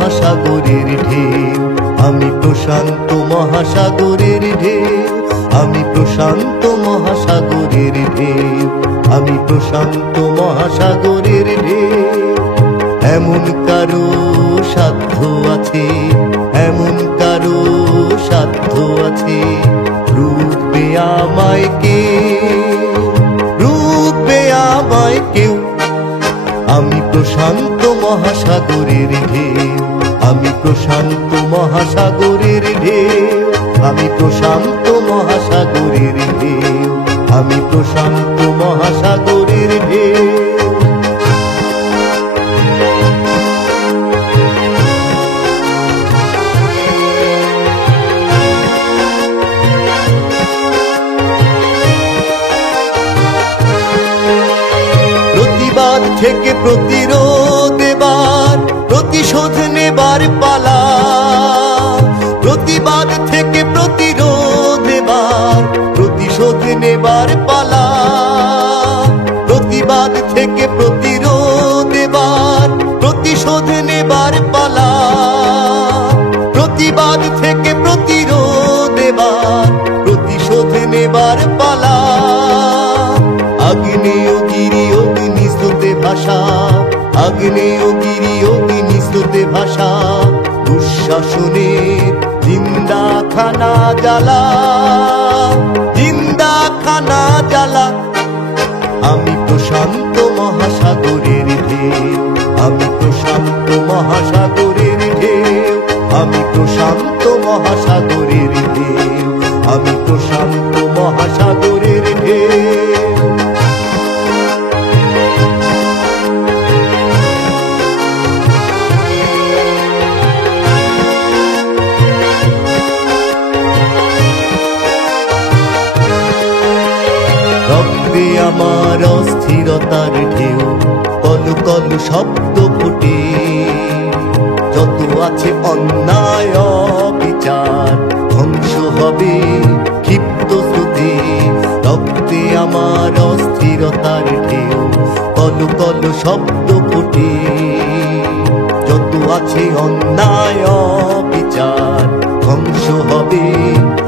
মহাসাগরের ঢেউ, আমি প্রশান্ত মহাসাগরের ঢেউ, আমি প্রশান্ত মহাসাগরের ঢেউ, আমি প্রশান্ত মহাসাগরের ঢেউ। এমন কারো সাধ্য আছে, এমন কারো সাধ্য আছে, রূপে আমায় কেউ, রূপে আমায় কেউ। আমি প্রশান্ত মহাসাগরের ঢেউ, আমি প্রশান্ত মহাসাগরের ঢেউ, আমি প্রশান্ত মহাসাগরের ঢেউ, আমি প্রশান্ত মহাসাগরের ঢেউ। প্রতিবাদ থেকে প্রতিরোধ এবার, প্রতিশোধ নেবার পালা। প্রতিবাদ থেকে প্রতিরোধ এবার, প্রতিশোধ নেবার পালা। প্রতিবাদ থেকে প্রতিরোধ এবার, প্রতিশোধ নেবার পালা। প্রতিবাদ থেকে প্রতিরোধ এবার, প্রতিশোধ নেবার পালা। আগ্নেয়গিরি অগ্নিস্রোতে ভাষা, আগ্নেয়গিরি অগ্নিস্রোতে ভাষা, দুঃশাসনের জিন্দাখানা জ্বালা, জিন্দাখানা জ্বালা। আমি প্রশান্ত মহাসাগরের ঢেউ, আমি প্রশান্ত মহাসাগরের ঢেউ, আমি প্রশান্ত মহাসাগরের ঢেউ, আমি প্রশান্ত মহাসাগরের ঢেউ। রক্তে আমার অস্থিরতার ঢেউ, কলু কলু শব্দ ফুটে। যত আছে অন্যায় অবিচার, ধ্বংস হবে ক্ষিপ্ত স্রোতে। রক্তে আমার অস্থিরতার ঢেউ, কলু কলু শব্দ ফুটে। যত আছে অন্যায় অবিচার, ধ্বংস হবে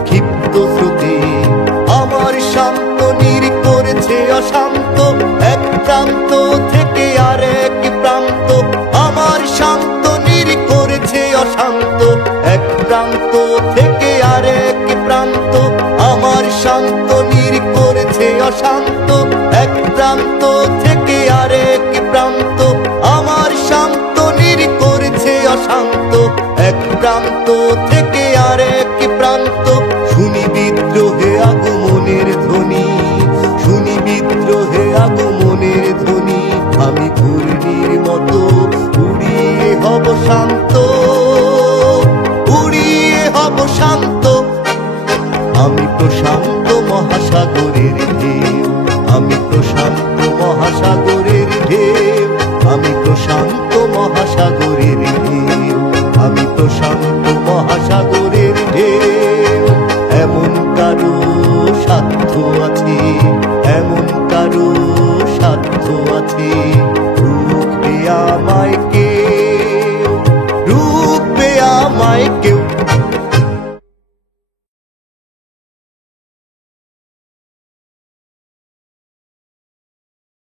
ক্ষিপ্ত স্রোতে। আমার শান্ত নীর করেছে অশান্ত, এক প্রান্ত থেকে আরেক প্রান্ত। আমার শান্ত নীর করেছে অশান্ত, এক প্রান্ত থেকে আরেক প্রান্ত। আমার শান্ত নীর করেছে অশান্ত, এক প্রান্ত থেকে আরেক প্রান্ত। আমার শান্ত নীর করেছে অশান্ত, এক প্রান্ত থেকে আরেক প্রান্ত। শুনি বিদ্রোহে আগমনের ধ্বনি, শুনি বিদ্রোহে আগমনের ধ্বনি। আমি ঘূর্ণির মতো উড়িয়ে হব শান্ত,